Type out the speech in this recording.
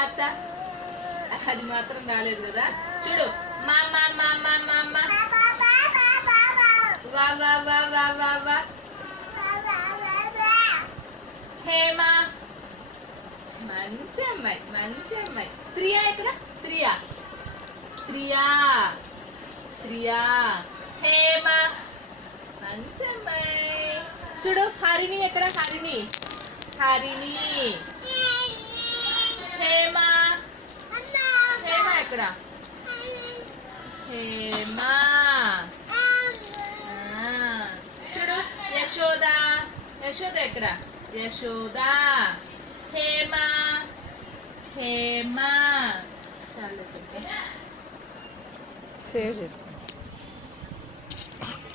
తాత అది మాత్రం రాలేదు కదా. చూడు మా మా మా మా మా మా వా వా వా వా వా వా హేమా మంచి అమ్మాయి మంచి అమ్మాయి. ప్రియా ఎక్కడ? ప్రియా ప్రియా ప్రియా హేమా మంచి అమ్మాయి. చూడు హరిణి ఎక్కడ? హరిణి హరిణి హేమా హేమా ఎక్కడ? హేమా చూడు యశోద యశోద ఎక్కడ? యశోద హేమా హేమా. చాలా సేపు సేవ్ చేసుకో.